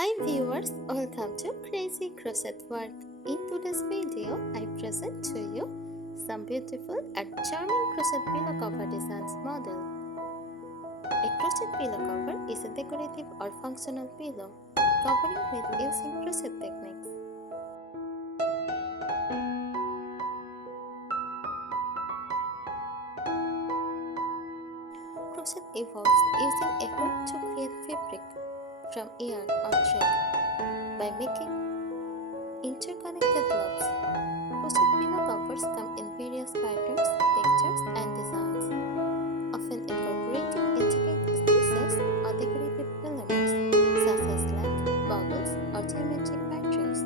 Hi viewers, welcome to Crazy Crochet World. In today's video, I present to you some beautiful and charming crochet pillow cover designs model. A crochet pillow cover is a decorative or functional pillow covering with using crochet techniques. Crochet evolves using a hook to create fabric from yarn or thread by making interconnected loops. Crochet pillow covers come in various patterns, textures, and designs, often incorporating intricate stitches or decorative elements such as like bubbles or geometric patterns.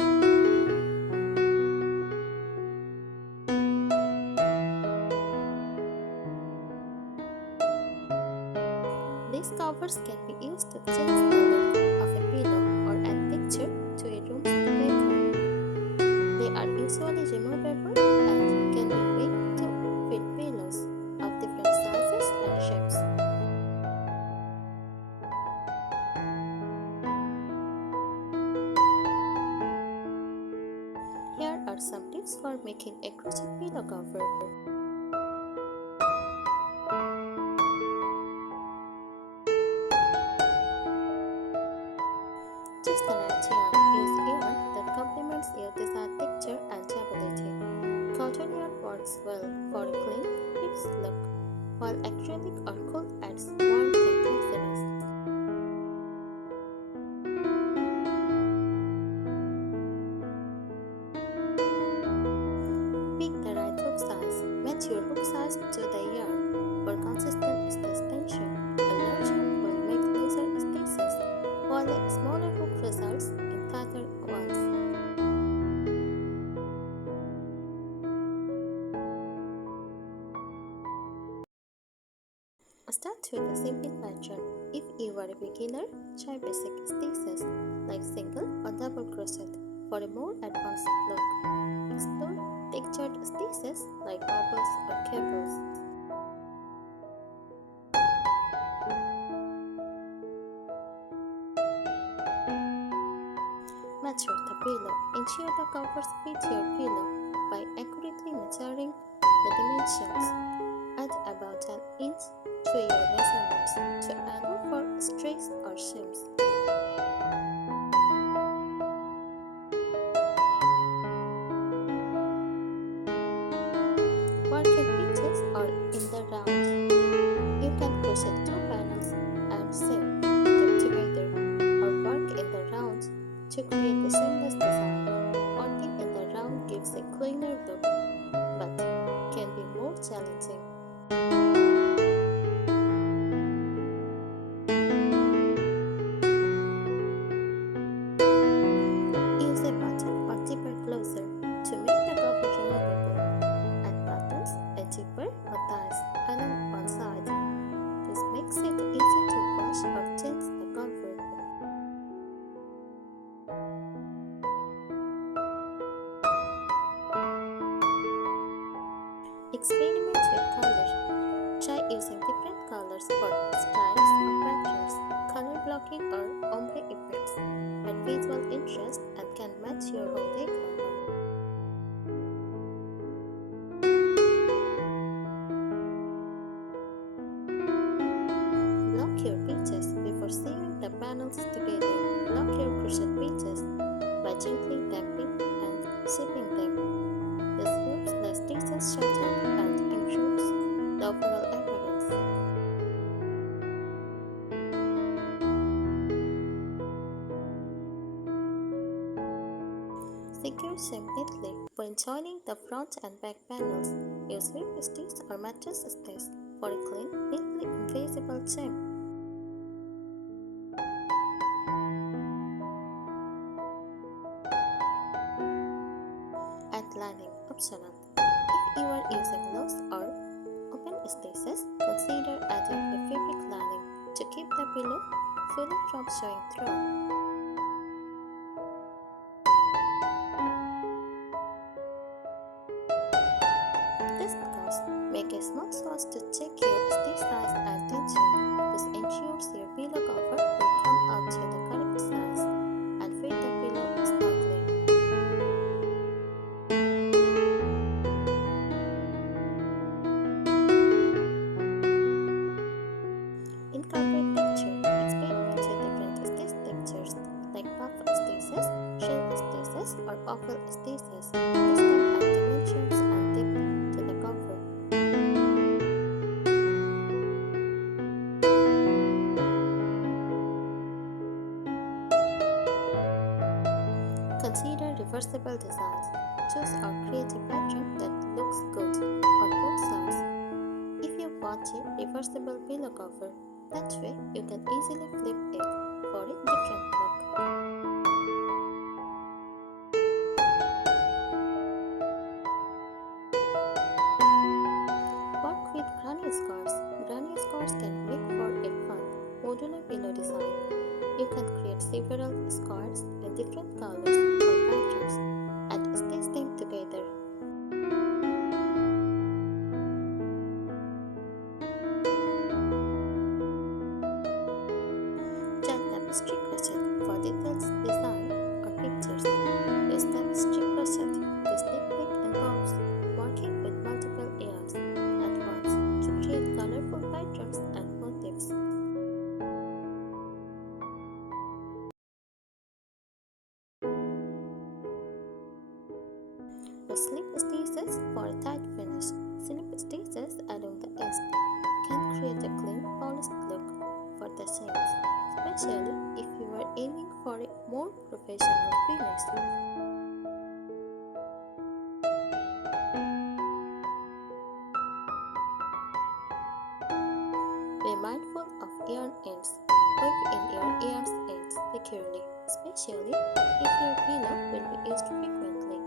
These covers can be used to change the look of a pillow or add texture to a room's decor. They are usually removable and can be made to fit pillows of different sizes and shapes. Here are some tips for making a crochet pillow cover. Choose the right yarn. Use yarn that complements your desired texture and durability. Cotton yarn works well for a clean, crisp look, while acrylic or wool adds warmth and coziness. Pick the right hook size. Match your hook size to the yarn for consistent stitch tension. A large hook will make looser stitches, while a smaller hook results in tighter ones. Start with a simple pattern. If you are a beginner, try basic stitches like single or double crochet for a more advanced look. Explore textured stitches like bubbles or cables. Measure the pillow. Ensure the covers fit your pillow by accurately measuring the dimensions. Add about an inch to your measurements to allow for strays or seams. Work in pitches or in the round. You can crochet two panels and seam them together, or work in the round to create a seamless design. Working in the round gives a cleaner look, but can be more challenging. Use a button or zipper closer to make the cover removable. Add buttons, a zipper or ties along one side. This makes it easy to wash or change the cover. Experiment with color. Try using different colors for styles or patterns. Color blocking or ombre effects add visual interest and can match your home decor. Block your pitches before sewing the panels together. Block your crochet pitches by gently damping and zipping them. This helps the stitches shatter and improves the overall appearance. Secure seam neatly when joining the front and back panels. Use whip stitch or mattress stitch for a clean, neatly invisible seam. Add lining optional. If you are using loose or open stitches, consider adding a fabric lining to keep the pillow fully from showing through. Test cast. Make a small swatch to check your stitch size and tension. This ensures your pillow cover will come out to the correct size. Consider reversible designs. Choose or create a pattern that looks good on both sides. If you want a reversible pillow cover, that way you can easily flip it for a different look. Work with granny squares. Granny squares can make for a fun modular pillow design. You can create several squares in different colors or patterns and stitch them together. Check tapestry crochet for details, design, or pictures. Use tapestry crochet. This technique involves working with multiple yarns at once to create colorful patterns and motifs. Use slip stitches for a tight finish. Slip stitches along the edge can create a clean, polished look for the seams, especially if you are aiming for a more professional finish. Be mindful of yarn ends. Weave in your yarn's ends securely, especially if your pillow will be used frequently.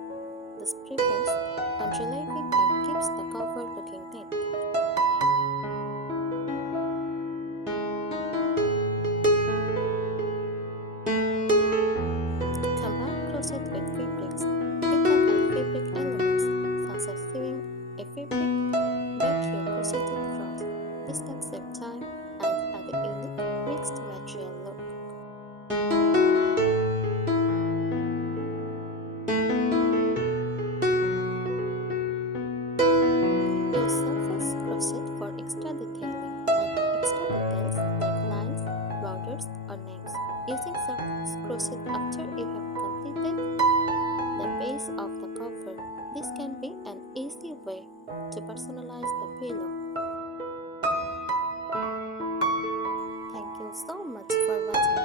This prevents unrelieving and keeps the cover looking neat. Combine crochet with fabrics. You can add fabric elements such as sewing a fabric, make your crocheted front. This can save time and add a unique mixed material look. Use surface crochet for extra detailing and extra details like lines, borders, or names. Using surface crochet after you have completed the base of the cover. This can be an easy way to personalize the pillow. Thank you so much for watching.